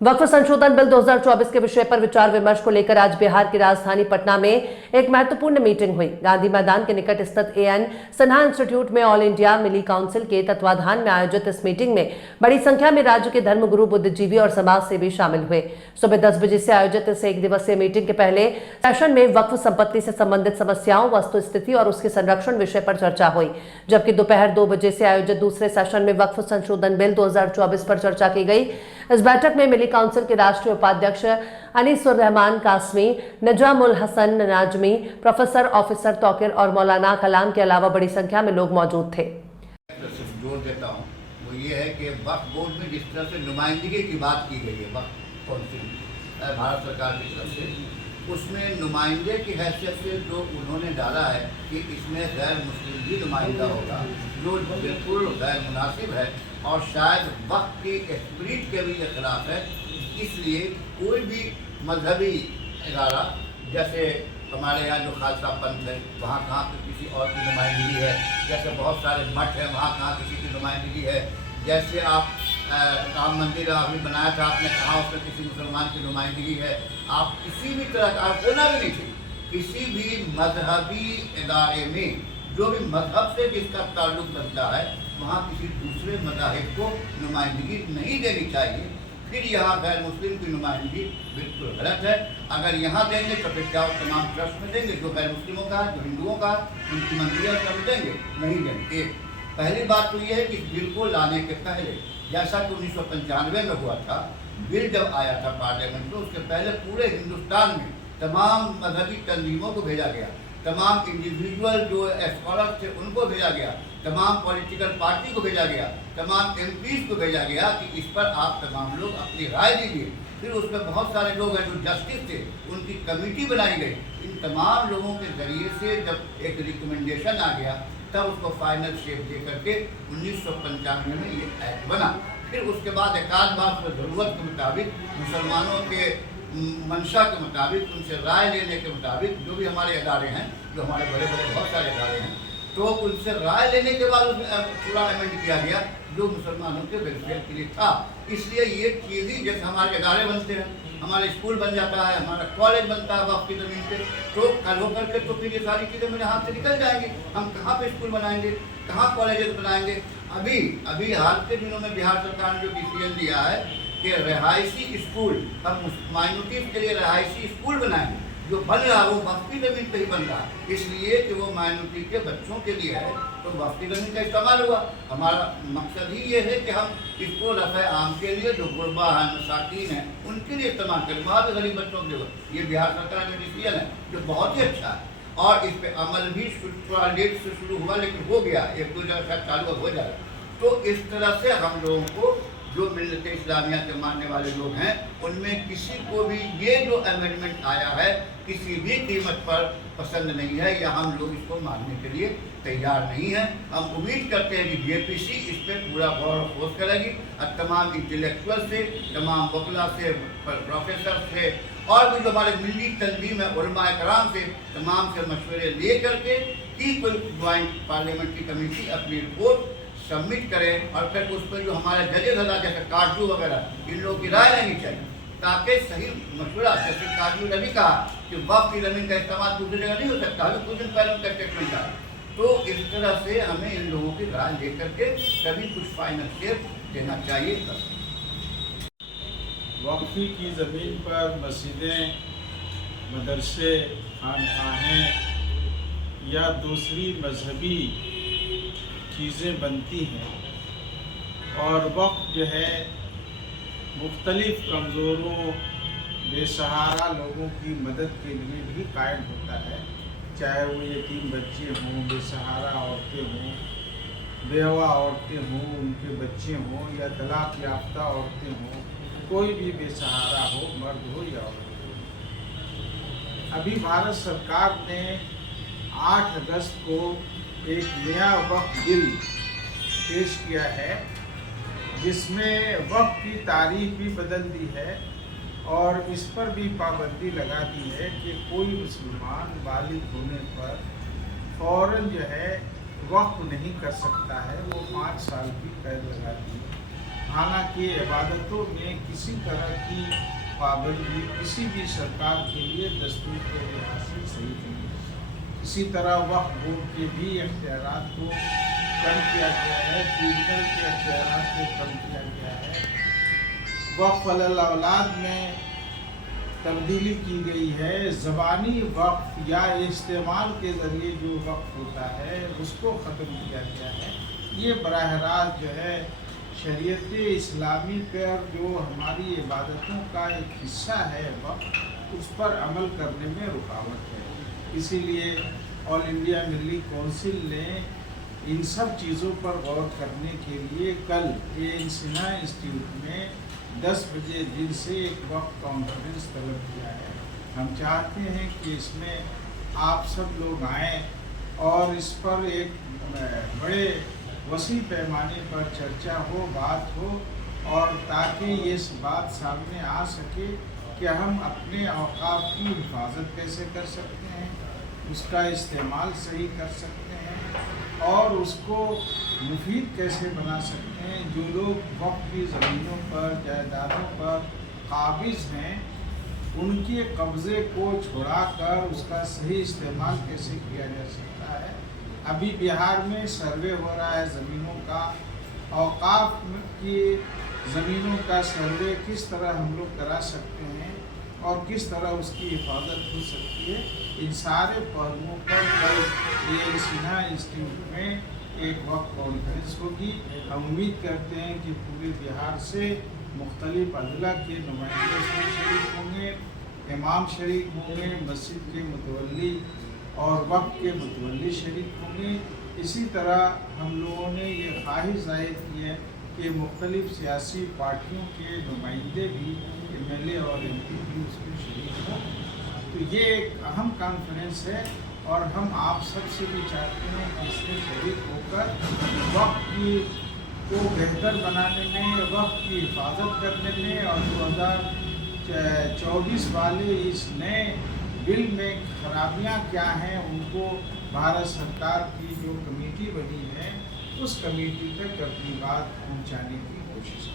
वक्फ संशोधन बिल 2024 के विषय पर विचार विमर्श को लेकर आज बिहार की राजधानी पटना में एक महत्वपूर्ण मीटिंग हुई। गांधी मैदान के निकट स्थित एएन सिन्हा इंस्टीट्यूट में ऑल इंडिया मिली काउंसिल के तत्वाधान में आयोजित इस मीटिंग में बड़ी संख्या में राज्य के धर्मगुरु, बुद्धिजीवी और समाज सेवी शामिल हुए। सुबह 10 बजे से आयोजित इस एक दिवसीय मीटिंग के पहले सेशन में वक्फ संपत्ति से संबंधित समस्याओं, वस्तुस्थिति और उसके संरक्षण विषय पर चर्चा हुई, जबकि दोपहर 2 बजे से आयोजित दूसरे सेशन में वक्फ संशोधन बिल 2024 पर चर्चा की गई। इस बैठक में मिली काउंसिल के राष्ट्रीय उपाध्यक्ष अनीसुर रहमान कासमी, नजामुल हसन नाजमी, प्रोफेसर ऑफिसर तौकीर और मौलाना कलाम के अलावा बड़ी संख्या में लोग मौजूद थे। जोर देता हूँ वो ये है कि वक्फ बोर्ड में जिस तरह से नुमाइंदगी की बात की गई है वक्फ काउंसिल भारत सरकार की तरफ से, उसमें नुमाइंदे की हैसियत से जो उन्होंने डाला है कि इसमें गैर मुस्लिम भी नुमाइंदा होगा, जो बिल्कुल गैर मुनासिब है और शायद वक्त की स्पिरिट के भी खिलाफ है। इसलिए कोई भी मजहबी इदारा, जैसे हमारे यहाँ जो खालसा पंथ है वहाँ कहाँ किसी और की नुमाइंदगी है, जैसे बहुत सारे मठ हैं वहाँ कहाँ किसी की नुमाइंदगी है, जैसे आप राम मंदिर अभी बनाया था आपने कहा उसमें किसी मुसलमान की नुमाइंदगी है। आप किसी भी तरह का होना भी नहीं चाहिए, किसी भी मजहबी इदारे में जो भी मजहब से जिसका ताल्लुक बनता है वहाँ किसी दूसरे मज़ाहिब को नुमाइंदगी नहीं देनी चाहिए। फिर यहाँ गैर मुस्लिम की नुमाइंदगी बिल्कुल गलत है। अगर यहाँ देंगे तो फिर क्या तमाम ट्रस्ट में देंगे, जो गैर मुस्लिमों का है, जो हिंदुओं का, उनकी मंदिरियाँ सब देंगे, नहीं देंगे। पहली बात तो ये है कि बिल को लाने के पहले, जैसा कि 1995 में हुआ था, बिल जब आया था पार्लियामेंट में, उसके पहले पूरे हिंदुस्तान में तमाम मजहबी तंजीमों को भेजा गया, तमाम इंडिविजुअल जो स्कॉलर थे उनको भेजा गया, तमाम पॉलिटिकल पार्टी को भेजा गया, तमाम एमपीज को भेजा गया कि इस पर आप तमाम लोग अपनी राय दीजिए। फिर उसमें बहुत सारे लोग हैं जो जस्टिस थे, उनकी कमेटी बनाई गई। इन तमाम लोगों के ज़रिए से जब एक रिकमेंडेशन आ गया तब उसको फाइनल शेप दे करके 1995 में ये एक्ट बना। फिर उसके बाद एक आध बार ज़रूरत के मुताबिक, मुसलमानों के मंशा के मुताबिक, उनसे राय लेने के मुताबिक, जो भी हमारे अदारे हैं, जो हमारे बड़े बड़े बहुत सारे अदारे हैं, तो उनसे राय लेने के बाद उसमें पूरा अमेंड किया गया जो मुसलमानों के वेलफेयर के लिए था। इसलिए ये चीज़ ही, जैसे हमारे अदारे बनते हैं, हमारे स्कूल बन जाता है, हमारा कॉलेज बनता है वक्फ की ज़मीन पे, तो कल हो करके तो फिर ये सारी चीज़ें मेरे हाथ से निकल जाएंगी। हम कहाँ पे स्कूल बनाएंगे, कहाँ कॉलेजेस बनाएंगे? अभी हाल के दिनों में बिहार सरकार ने जो डिसीजन लिया है कि रहायशी स्कूल, हम माइनॉरिटीज़ के लिए रहायशी स्कूल बनाएंगे, जो बन रहा है वो वक्फ की ज़मीन पर ही बन रहा है, इसलिए कि वो माइनॉरिटी के बच्चों के लिए है, तो वक्फ की ज़मीन का इस्तेमाल हुआ। हमारा मकसद ही ये है कि हम इसको रफ़ा आम के लिए, जो गुरबा हैं, मसाकीन हैं, उनके लिए इस्तेमाल करें, वहाँ भी गरीब बच्चों के लिए। ये बिहार सरकार का डिसीजन है जो बहुत ही अच्छा है और इस पर अमल भी थोड़ा लेट से शुरू हुआ, लेकिन हो गया, 1-2 जगह शायद चालू हो जाएगा। तो इस तरह से हम लोगों को, जो मिल्लत इस्लामिया के मानने वाले लोग हैं, उनमें किसी को भी ये जो अमेंडमेंट आया है किसी भी कीमत पर पसंद नहीं है, या हम लोग इसको मानने के लिए तैयार नहीं हैं। हम उम्मीद करते हैं कि जेपीसी इस पर पूरा गौर और खोज करेगी और तमाम इंटेलेक्चुअल से, तमाम वकला से, प्रोफेसर से और भी जो हमारे मिली तंजीम है, उलमा कराम से, तमाम से मशवरे ले करके कि कोई ज्वाइंट पार्लियामेंट्री कमेटी अपनी रिपोर्ट सबमिट करें और फिर उस पर जो हमारे जजेस अदा, जैसे काजू वगैरह, इन लोगों की राय लेनी चाहिए, ताकि सही मशवरा, जैसे काजू ने भी कहा कि वक्फ की ज़मीन का इस्तेमाल दूसरी जगह नहीं हो सकता, अभी कुछ दिन पहले उनका स्टेटमेंट था। तो इस तरह से हमें इन लोगों की राय लेकर के कभी कुछ फाइनल शेप देना चाहिए। वक्फी की ज़मीन पर मस्जिदें, मदरसे, खानकाहें या दूसरी मजहबी चीज़ें बनती हैं और वक्फ जो है मुख्तलिफ़ कमज़ोरों, बेसहारा लोगों की मदद के लिए भी कायम होता है, चाहे वो यतीम बच्चे हों, बेसहारा औरतें हों, बेवा औरतें हों, उनके बच्चे हों, या तलाक याफ्ता औरतें हों, कोई भी बेसहारा हो, मर्द हो या औरत हो। अभी भारत सरकार ने 8 अगस्त को एक नया वक्फ बिल पेश किया है, जिसमें वक्फ की तारीख भी बदल दी है और इस पर भी पाबंदी लगा दी है कि कोई मुसलमान बालिग होने पर फ़ौरन जो है वक्फ नहीं कर सकता है, वो 5 साल की कैद लगा दी है। हालांकि इबादतों में किसी तरह की पाबंदी किसी भी सरकार के लिए दस्तूर के लिहाज से सही नहीं है। इसी तरह वक्फ बोर्ड के भी इख्तियारात को कम किया गया है, ट्रिब्यूनल के इख्तियारात को कम किया गया है। वक्फ अल औलाद में तब्दीली की गई है। ज़बानी वक्फ या इस्तेमाल के ज़रिए जो वक्फ होता है उसको ख़त्म किया गया है। ये बराह रास्त जो है शरीयत इस्लामी पर जो हमारी इबादतों का एक हिस्सा है वक्फ, उस पर अमल करने में रुकावट है। इसीलिए ऑल इंडिया मिली कौंसिल ने इन सब चीज़ों पर गौर करने के लिए कल ए.एन. सिन्हा इंस्टीट्यूट में 10 बजे दिन से एक वक्फ कॉन्फ्रेंस तलब किया है। हम चाहते हैं कि इसमें आप सब लोग आएँ और इस पर एक बड़े वसी पैमाने पर चर्चा हो, बात हो, और ताकि ये बात सामने आ सके कि हम अपने औकाफ की हिफाजत कैसे कर सकते हैं, उसका इस्तेमाल सही कर सकते हैं और उसको मुफीद कैसे बना सकते हैं। जो लोग वक्फ की ज़मीनों पर, जायदादों पर काबिज़ हैं, उनके कब्ज़े को छुड़ाकर उसका सही इस्तेमाल कैसे किया जा सकता है। अभी बिहार में सर्वे हो रहा है ज़मीनों का, औकाफ की ज़मीनों का सर्वे किस तरह हम लोग करा सकते हैं और किस तरह उसकी हिफाजत हो सकती है। इन सारे पहलुओं पर कल ए.एन. सिन्हा इंस्टीट्यूट में एक वक्फ कॉन्फ्रेंस होगी। हम उम्मीद करते हैं कि पूरे बिहार से मुख्तलिफ अदला के नुमाइंदे शरीक होंगे, इमाम शरीक होंगे, मस्जिद के मुतवल्ली और वक्फ के मुतवल्ली शरीक होंगे। इसी तरह हम लोगों ने ये ख्वाहिश ज़ाहिर की है कि मुख्तलिफ़ सियासी पार्टियों के नुमाइंदे भी एम.एल.ए. और एम.पी. भी उसमें शरीक हों। तो ये एक अहम कॉन्फ्रेंस है और हम आप सब से भी चाहते हैं कि इसमें शरीक होकर वक्फ की को बेहतर बनाने में, वक्फ की हिफाजत करने में और 2024 वाले इस नए बिल में खराबियां क्या हैं उनको भारत सरकार की जो कमेटी बनी है उस कमेटी तक अपनी बात पहुंचाने की कोशिश करें।